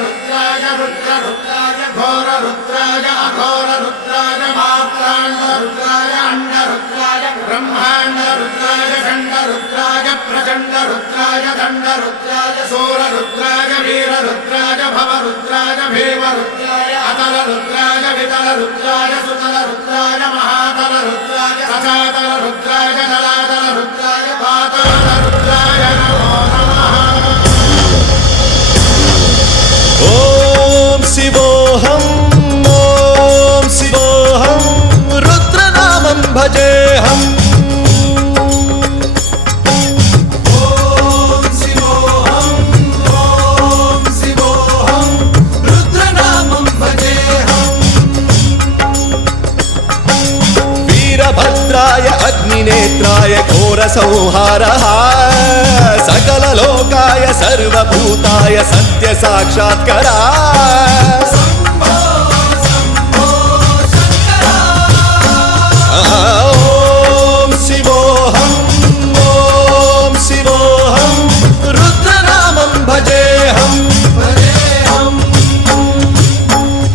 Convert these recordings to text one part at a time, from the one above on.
रुद्राय रुद्राय घोर रुद्राय अघोर रुद्राय मात्राण्ड रुद्राय अंड रुद्राय ब्रह्मांड रुद्राय खंड रुद्राय प्रचंड रुद्राय दंड रुद्राय सूर रुद्राय वीर रुद्राय भव रुद्राय भीम रुद्राय अतल रुद्राय वितल रुद्राय सुतल रुद्राय महातल रुद्राय सचातल रुद्राय जलातल रुद्राय पाताल रुद्राय नमो नमः। ओम शिवोऽहं रुद्रनामं भजेऽहम्। वीरभद्राय अग्निनेत्राय घोरसंहारः सकललोकाय सर्वभूताय सत्यसाक्षात्करा। ओम शिवोऽहं रुद्रनामं भजेऽहम्।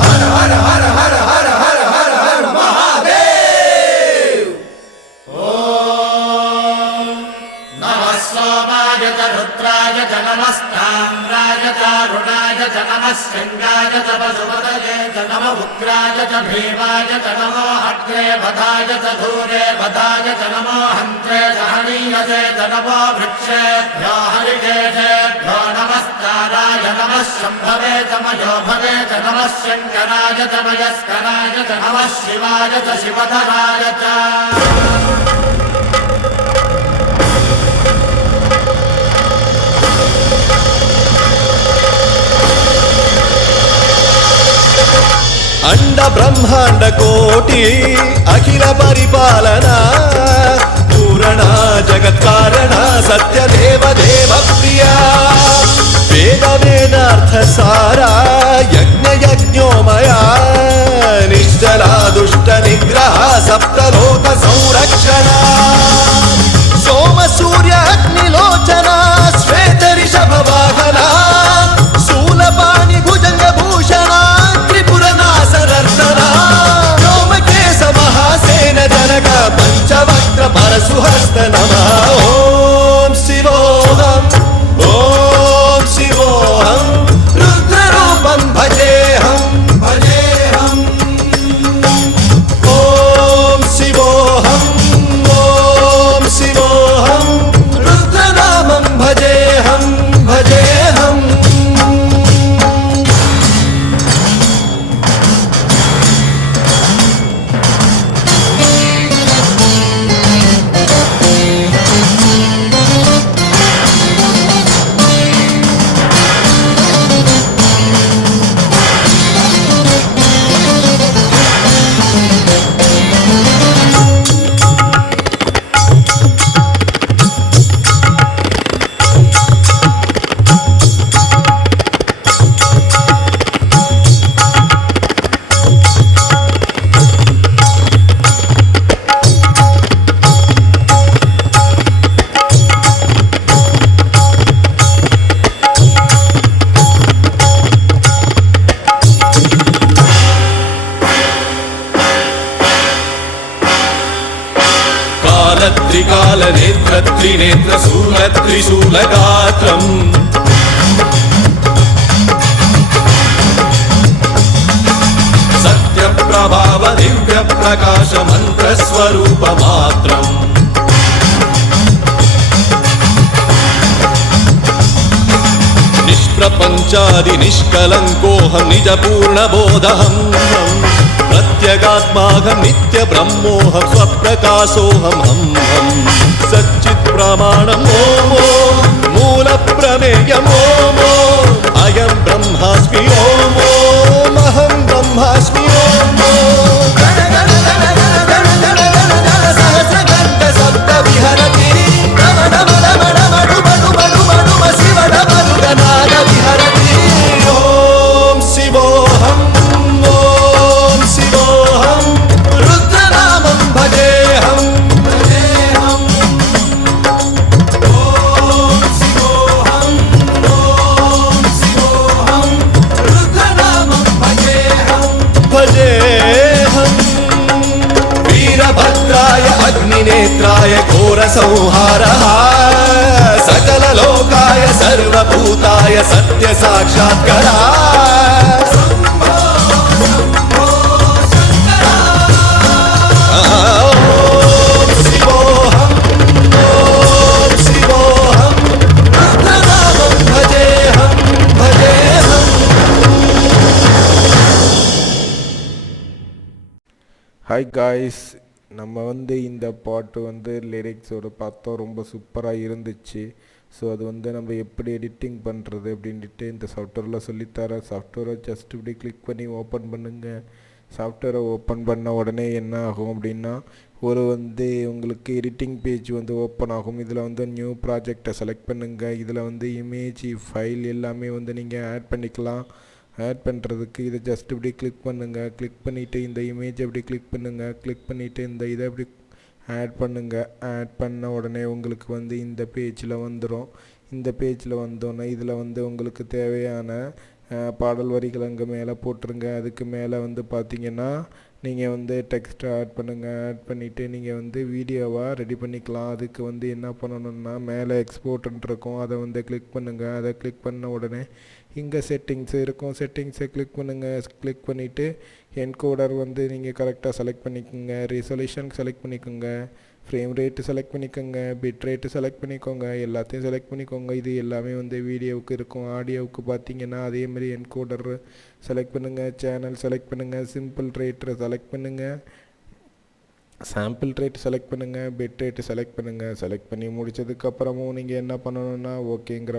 हर हर हर हर हर हर हर हर महादेव। ओम नमः सोमाय च रुद्राय च नमस्ताम्राय च अरुणाय च नमः सिंहाय च पशुपतये च नमः उग्राय च भीमाय च नमो अग्रे वधाय च धूरे वधाय च नमो हन्त्रे च हनीयसे च नमो वृक्षेभ्यो हरिकेशेभ्यो नमस्काराय नमः शम्भवे च मयोभवे च नमः शङ्कराय च मयस्कराय च नमः शिवाय च शिवधराय च। अंड ब्रह्मांड कोटि अखिल परिपालना पूरणा जगत्कारणा सत्यदेव देव प्रिया वेद वेदार्थ सारा यज्ञ यज्ञोमया निश्चला दुष्ट निग्रह सप्तलोक संरक्षणा सोम सूर्य अग्निलोचना श्वेत ऋषभ वाहना शूलपाणि भुजंग भूषणा व्योमकेश महासेन जनक पंचवक्त्र परशुहस्त नमः। ओम शिवोऽहं रुद्ररूपं भजेऽहम्। ओम शिवोऽहं रुद्रनामं भजेऽहम्। त्रिकाल नेत्र त्रिनेत्र शूल त्रिशूलगात्रम् सत्य प्रभाव दिव्य प्रकाश मंत्र स्वरूप मात्रम् निष्प्रपंचादि निष्कलंकोऽहं निज पूर्ण बोधहम् प्रत्यगात्माहं नित्य ब्रह्मोऽहं स्वप्रकाशोऽहं सच्चित् प्रमाणम् ओम मूल प्रमेयम् ओम अयं ब्रह्मास्मि ओम अहं ब्रह्मास्मि ओम सहस्रकण्ठ शब्द विहरति शिवडमरुगनाद विहरति। ओम शिवोऽहं रुद्रनामं भजेऽहम्। नेत्राय घोरसंहारः सकललोकाय सर्वभूताय सत्यसाक्षात्कारः ஹாய் காய்ஸ், நம்ம இந்த பாட்டு லிரிக்ஸோடு பார்த்தோம், ரொம்ப சூப்பராக இருந்துச்சு. ஸோ அது நம்ம எப்படி எடிட்டிங் பண்ணுறது அப்படின்ட்டு இந்த சாஃப்ட்வேரில் சொல்லித்தரேன். சாஃப்ட்வேரை ஜஸ்ட் இப்படி கிளிக் பண்ணி ஓப்பன் பண்ணுங்கள். சாஃப்ட்வேரை ஓப்பன் பண்ண உடனே என்ன ஆகும் அப்படின்னா ஒரு உங்களுக்கு எடிட்டிங் பேஜ் ஓப்பன் ஆகும். இதில் நியூ ப்ராஜெக்டை செலக்ட் பண்ணுங்கள். இதில் இமேஜ் ஃபைல் எல்லாமே நீங்கள் ஆட் பண்ணிக்கலாம். ஆட் பண்ணுறதுக்கு இதை ஜஸ்ட் இப்படி கிளிக் பண்ணுங்கள். கிளிக் பண்ணிவிட்டு இந்த இமேஜை அப்படி கிளிக் பண்ணுங்கள். கிளிக் பண்ணிவிட்டு இந்த இதை அப்படி ஆட் பண்ணுங்கள். ஆட் பண்ண உடனே உங்களுக்கு இந்த பேஜில் வந்துடும். இந்த பேஜில் வந்தோன்னே இதில் உங்களுக்கு தேவையான பாடல் வரிகள் அங்கே மேலே போட்டுருங்க. அதுக்கு மேலே பார்த்தீங்கன்னா நீங்கள் டெக்ஸ்ட்டை ஆட் பண்ணுங்கள். ஆட் பண்ணிவிட்டு நீங்கள் வீடியோவாக ரெடி பண்ணிக்கலாம். அதுக்கு என்ன பண்ணணுன்னா மேலே எக்ஸ்போர்ட்னு இருக்கும், அதை கிளிக் பண்ணுங்கள். அதை கிளிக் பண்ண உடனே இங்கே செட்டிங்ஸ் இருக்கும். செட்டிங்ஸை கிளிக் பண்ணுங்கள். கிளிக் பண்ணிவிட்டு என்கோடர் நீங்கள் கரெக்டாக செலக்ட் பண்ணிக்கோங்க. ரெசல்யூஷன் செலக்ட் பண்ணிக்கோங்க. ஃப்ரேம் ரேட்டு செலக்ட் பண்ணிக்கோங்க. பிட் ரேட்டு செலக்ட் பண்ணிக்கோங்க. எல்லாத்தையும் செலக்ட் பண்ணிக்கோங்க. இது எல்லாமே வீடியோவுக்கு இருக்கும். ஆடியோவுக்கு பார்த்தீங்கன்னா அதேமாதிரி என்கோடர் செலக்ட் பண்ணுங்கள். சேனல் செலக்ட் பண்ணுங்கள். சிம்பிள் ரேட்டை செலக்ட் பண்ணுங்கள். சாம்பிள் ரேட் செலக்ட் பண்ணுங்கள். பிட் ரேட்டு செலக்ட் பண்ணுங்கள். செலக்ட் பண்ணி முடித்ததுக்கப்புறமும் நீங்கள் என்ன பண்ணணுன்னா ஓகேங்கிற